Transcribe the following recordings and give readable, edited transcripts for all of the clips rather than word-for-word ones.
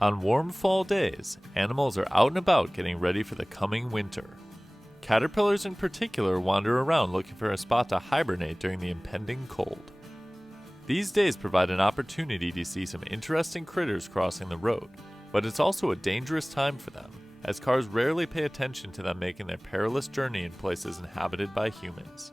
On warm fall days, animals are out and about getting ready for the coming winter. Caterpillars in particular wander around looking for a spot to hibernate during the impending cold. These days provide an opportunity to see some interesting critters crossing the road, but it's also a dangerous time for them, as cars rarely pay attention to them making their perilous journey in places inhabited by humans.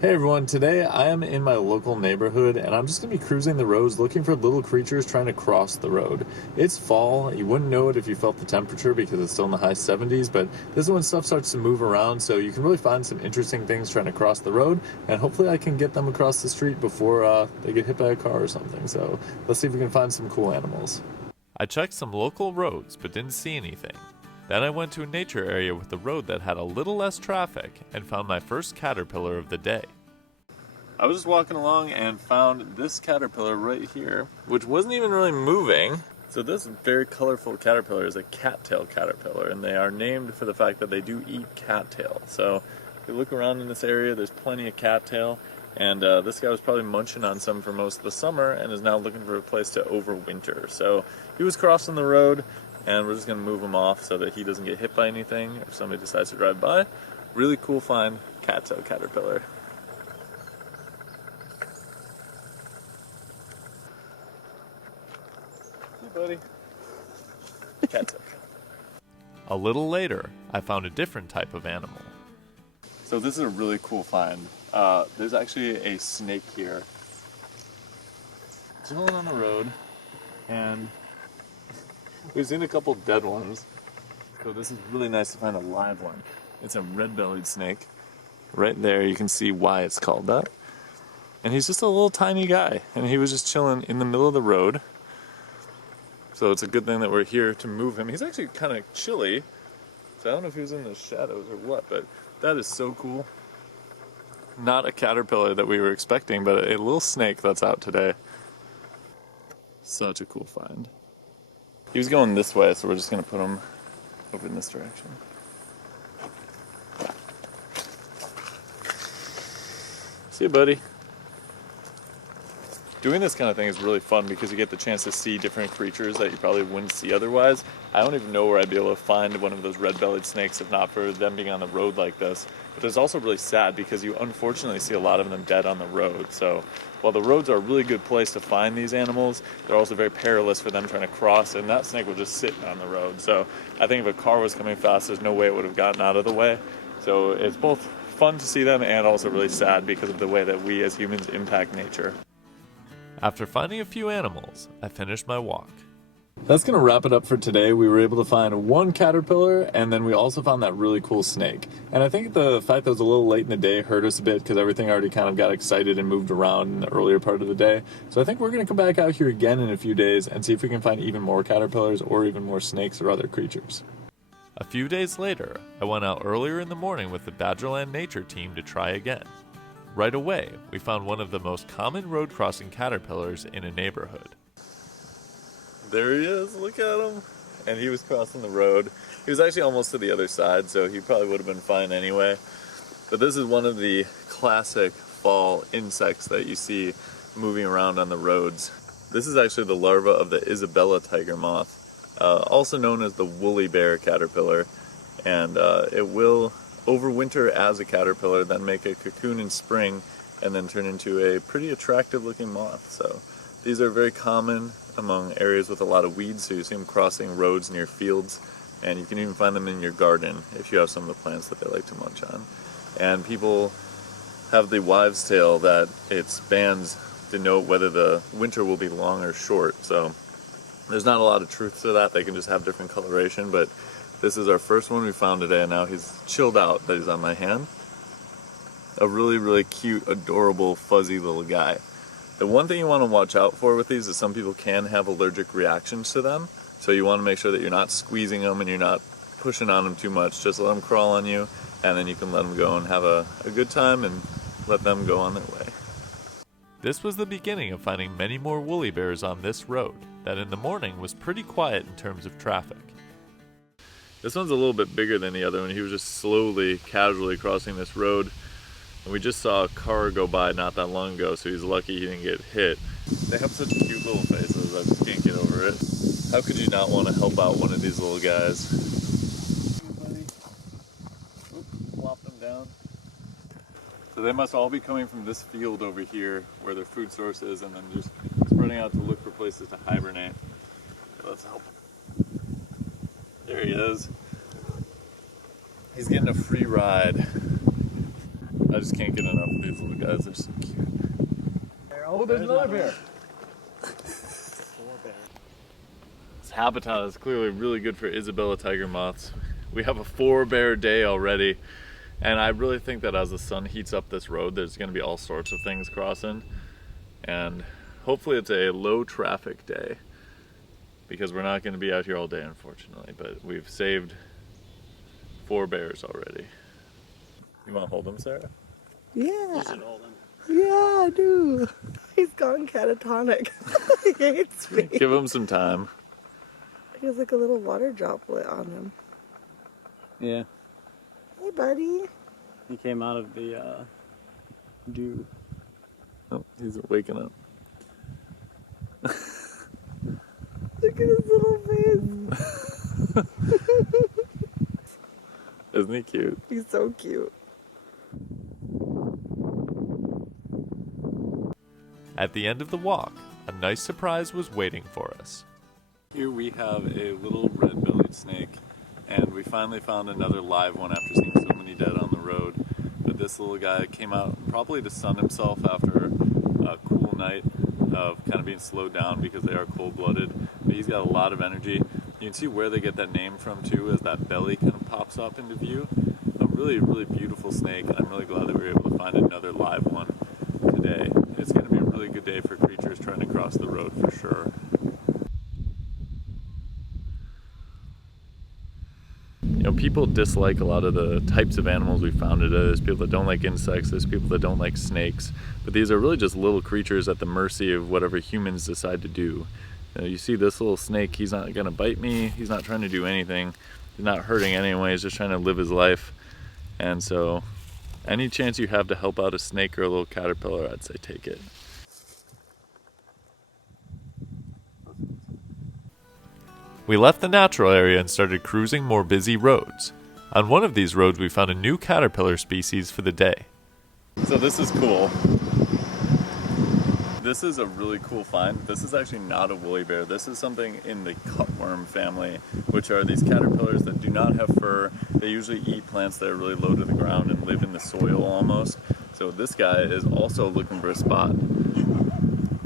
Hey everyone, today I am in my local neighborhood and I'm just going to be cruising the roads looking for little creatures trying to cross the road. It's fall, you wouldn't know it if you felt the temperature because it's still in the high 70s, but this is when stuff starts to move around, so you can really find some interesting things trying to cross the road, and hopefully I can get them across the street before they get hit by a car or something. So let's see if we can find some cool animals. I checked some local roads but didn't see anything. Then I went to a nature area with a road that had a little less traffic and found my first caterpillar of the day. I was just walking along and found this caterpillar right here, which wasn't even really moving. So this very colorful caterpillar is a cattail caterpillar, and they are named for the fact that they do eat cattail. So if you look around in this area, there's plenty of cattail, and this guy was probably munching on some for most of the summer and is now looking for a place to overwinter. So he was crossing the road, and we're just going to move him off so that he doesn't get hit by anything if somebody decides to drive by. Really cool find, cattail caterpillar. Hey buddy. Cattail. A little later, I found a different type of animal. So this is a really cool find. There's actually a snake here, chilling on the road, and we've seen a couple dead ones, so this is really nice to find a live one. It's a red-bellied snake. Right there you can see why it's called that. And he's just a little tiny guy, and he was just chilling in the middle of the road. So it's a good thing that we're here to move him. He's actually kind of chilly, so I don't know if he was in the shadows or what, but that is so cool. Not a caterpillar that we were expecting, but a little snake that's out today. Such a cool find. He was going this way, so we're just going to put him over in this direction. See you, buddy. Doing this kind of thing is really fun because you get the chance to see different creatures that you probably wouldn't see otherwise. I don't even know where I'd be able to find one of those red-bellied snakes if not for them being on the road like this. But it's also really sad because you unfortunately see a lot of them dead on the road. So while the roads are a really good place to find these animals, they're also very perilous for them trying to cross, and that snake was just sitting on the road. So I think if a car was coming fast, there's no way it would have gotten out of the way. So it's both fun to see them and also really sad because of the way that we as humans impact nature. After finding a few animals, I finished my walk. That's going to wrap it up for today. We were able to find one caterpillar, and then we also found that really cool snake. And I think the fact that it was a little late in the day hurt us a bit because everything already kind of got excited and moved around in the earlier part of the day. So I think we're going to come back out here again in a few days and see if we can find even more caterpillars or even more snakes or other creatures. A few days later, I went out earlier in the morning with the Badgerland Nature team to try again. Right away, we found one of the most common road crossing caterpillars in a neighborhood. There he is, look at him. And he was crossing the road. He was actually almost to the other side, so he probably would have been fine anyway. But this is one of the classic fall insects that you see moving around on the roads. This is actually the larva of the Isabella tiger moth, also known as the woolly bear caterpillar. And it will overwinter as a caterpillar, then make a cocoon in spring, and then turn into a pretty attractive looking moth. So these are very common among areas with a lot of weeds, so you see them crossing roads near fields, and you can even find them in your garden if you have some of the plants that they like to munch on. And people have the wives' tale that its bands denote whether the winter will be long or short, so there's not a lot of truth to that. They can just have different coloration, but this is our first one we found today, and now he's chilled out that he's on my hand. A really, really cute, adorable, fuzzy little guy. The one thing you want to watch out for with these is some people can have allergic reactions to them, so you want to make sure that you're not squeezing them and you're not pushing on them too much. Just let them crawl on you, and then you can let them go and have a good time and let them go on their way. This was the beginning of finding many more woolly bears on this road that in the morning was pretty quiet in terms of traffic. This one's a little bit bigger than the other one. He was just slowly, casually crossing this road. And we just saw a car go by not that long ago, so he's lucky he didn't get hit. They have such cute little faces, I just can't get over it. How could you not want to help out one of these little guys? Plop them down. So they must all be coming from this field over here where their food source is, and then just spreading out to look for places to hibernate. Okay, let's help. There he is. He's getting a free ride. I just can't get enough of these little guys. They're so cute. Oh, there's another bear. This habitat is clearly really good for Isabella tiger moths. We have a 4-bear day already, and I really think that as the sun heats up this road, there's going to be all sorts of things crossing, and hopefully it's a low traffic day, because we're not going to be out here all day, unfortunately, but we've saved 4 bears already. You want to hold them, Sarah? Yeah. You should hold him. Yeah, I do. He's gone catatonic. He hates me. Give him some time. He has like a little water droplet on him. Yeah. Hey, buddy. He came out of the dew. Oh, he's waking up. Look at his little face. Isn't he cute? He's so cute. At the end of the walk, a nice surprise was waiting for us. Here we have a little red-bellied snake, and we finally found another live one after seeing so many dead on the road. But this little guy came out probably to sun himself after a cool night of kind of being slowed down because they are cold-blooded. But he's got a lot of energy. You can see where they get that name from too, as that belly kind of pops up into view. A really, really beautiful snake, and I'm really glad that we were able to find another live one today. It's going to be a really good day for creatures trying to cross the road for sure. You know, people dislike a lot of the types of animals we found today. There's people that don't like insects, there's people that don't like snakes, but these are really just little creatures at the mercy of whatever humans decide to do. You see this little snake, he's not gonna bite me, he's not trying to do anything, he's not hurting anyone, he's just trying to live his life. And so any chance you have to help out a snake or a little caterpillar, I'd say take it. We left the natural area and started cruising more busy roads. On one of these roads we found a new caterpillar species for the day. So this is cool. This is a really cool find. This is actually not a woolly bear. This is something in the cutworm family, which are these caterpillars that do not have fur. They usually eat plants that are really low to the ground and live in the soil almost. So this guy is also looking for a spot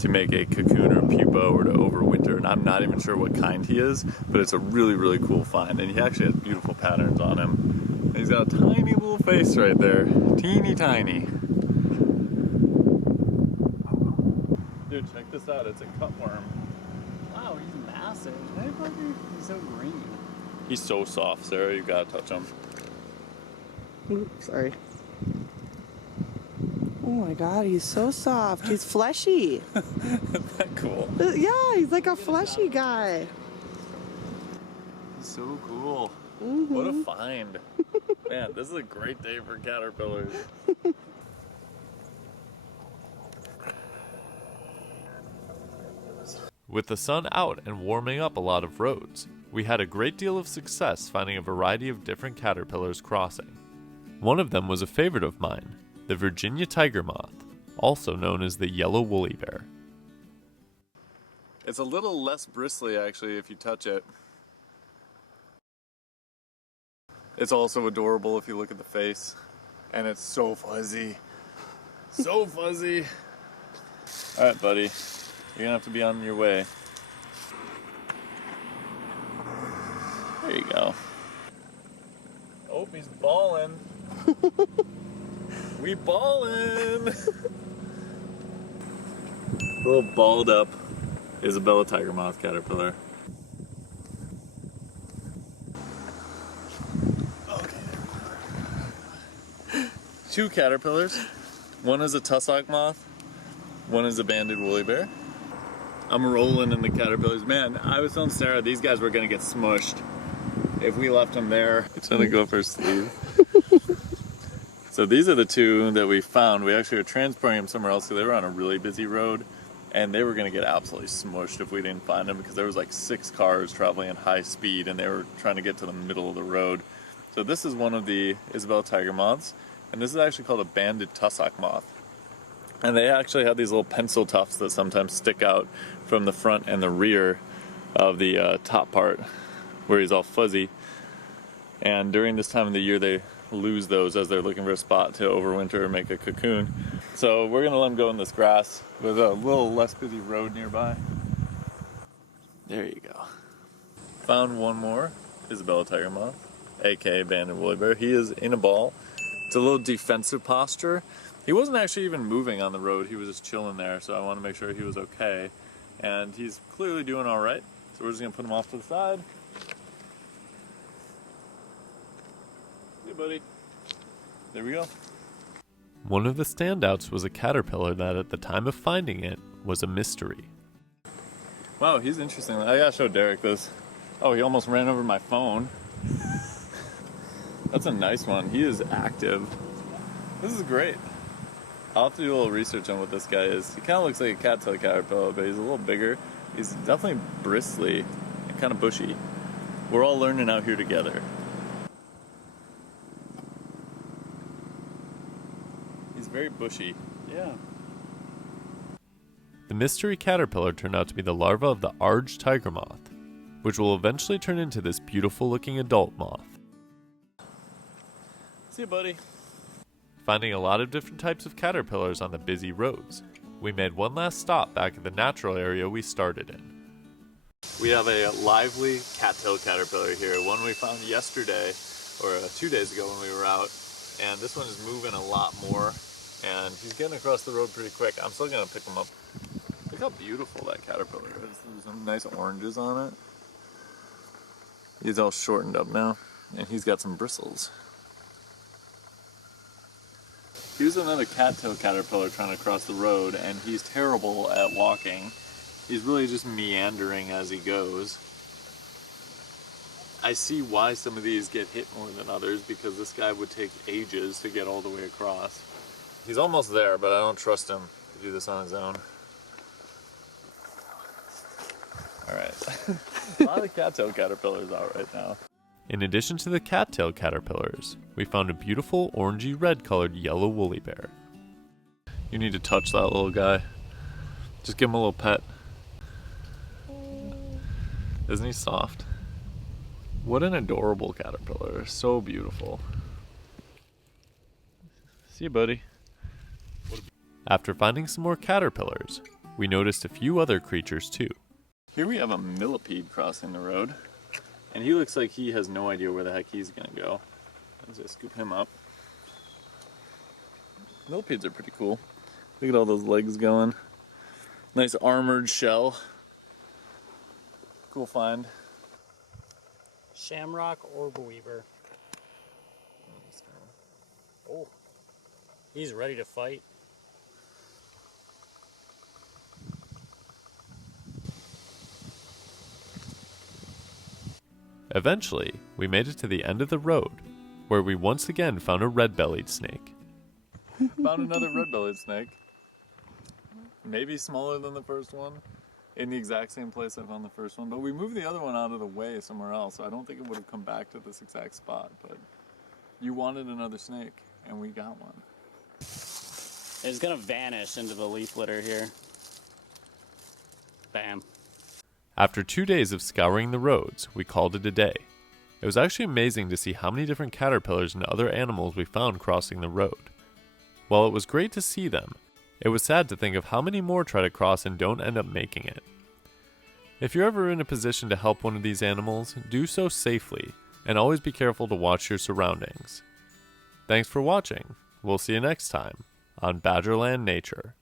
to make a cocoon or pupa or to overwinter, and I'm not even sure what kind he is, but it's a really, really cool find, and he actually has beautiful patterns on him. And he's got a tiny little face right there, teeny tiny. Dude, check this out, it's a cutworm. Wow, he's massive. Why the fuck is he so green? He's so soft, Sarah, you gotta touch him. Oops, sorry. Oh my god, he's so soft. He's fleshy. Isn't that cool? Yeah, he's like a fleshy guy. He's so cool. What a find. Man, this is a great day for caterpillars. With the sun out and warming up a lot of roads, we had a great deal of success finding a variety of different caterpillars crossing. One of them was a favorite of mine, the Virginia tiger moth, also known as the yellow woolly bear. It's a little less bristly actually if you touch it. It's also adorable if you look at the face, and it's so fuzzy. So fuzzy. All right, buddy, you're gonna have to be on your way. There you go. Oh, he's balling. We ballin'! Little balled up Isabella tiger moth caterpillar. Okay. 2 caterpillars. One is a tussock moth. One is a banded woolly bear. I'm rolling in the caterpillars. Man, I was telling Sarah these guys were gonna get smushed if we left them there. It's gonna go for a sleeve. So these are the 2 that we found. We actually were transporting them somewhere else because they were on a really busy road, and they were going to get absolutely smushed if we didn't find them, because there was like 6 cars traveling at high speed and they were trying to get to the middle of the road. So this is one of the Isabella tiger moths, and this is actually called a banded tussock moth. And they actually have these little pencil tufts that sometimes stick out from the front and the rear of the top part, where he's all fuzzy. And during this time of the year, they lose those as they're looking for a spot to overwinter or make a cocoon. So we're gonna let them go in this grass with a little less busy road nearby. There you go. Found one more Isabella tiger moth, aka banded woolly bear. He is in a ball. It's a little defensive posture. He wasn't actually even moving on the road, he was just chilling there, so I want to make sure he was okay. And he's clearly doing all right, so we're just gonna put him off to the side. Hey buddy. There we go. One of the standouts was a caterpillar that at the time of finding it was a mystery. Wow, he's interesting. I gotta show Derek this. Oh, he almost ran over my phone. That's a nice one. He is active. This is great. I'll have to do a little research on what this guy is. He kind of looks like a cattail caterpillar, but he's a little bigger. He's definitely bristly and kind of bushy. We're all learning out here together. He's very bushy. Yeah. The mystery caterpillar turned out to be the larva of the Arge tiger moth, which will eventually turn into this beautiful looking adult moth. See you, buddy. Finding a lot of different types of caterpillars on the busy roads, we made one last stop back at the natural area we started in. We have a lively cattail caterpillar here, one we found yesterday, or 2 days ago when we were out, and this one is moving a lot more, and he's getting across the road pretty quick. I'm still gonna pick him up. Look how beautiful that caterpillar is. There's some nice oranges on it. He's all shortened up now, and he's got some bristles. Here's another cattail caterpillar trying to cross the road, and he's terrible at walking. He's really just meandering as he goes. I see why some of these get hit more than others, because this guy would take ages to get all the way across. He's almost there, but I don't trust him to do this on his own. Alright. A lot of cattail caterpillars out right now. In addition to the cattail caterpillars, we found a beautiful orangey red colored yellow woolly bear. You need to touch that little guy. Just give him a little pet. Isn't he soft? What an adorable caterpillar. So beautiful. See you, buddy. After finding some more caterpillars, we noticed a few other creatures too. Here we have a millipede crossing the road. And he looks like he has no idea where the heck he's gonna go. Let's just scoop him up. Millipedes are pretty cool. Look at all those legs going. Nice armored shell. Cool find. Shamrock orb weaver. Oh, he's ready to fight. Eventually, we made it to the end of the road, where we once again found a red-bellied snake. Found another red-bellied snake. Maybe smaller than the first one. In the exact same place I found the first one. But we moved the other one out of the way somewhere else, so I don't think it would have come back to this exact spot. But you wanted another snake, and we got one. It's gonna vanish into the leaf litter here. Bam. After 2 days of scouring the roads, we called it a day. It was actually amazing to see how many different caterpillars and other animals we found crossing the road. While it was great to see them, it was sad to think of how many more try to cross and don't end up making it. If you're ever in a position to help one of these animals, do so safely, and always be careful to watch your surroundings. Thanks for watching. We'll see you next time on Badgerland Nature.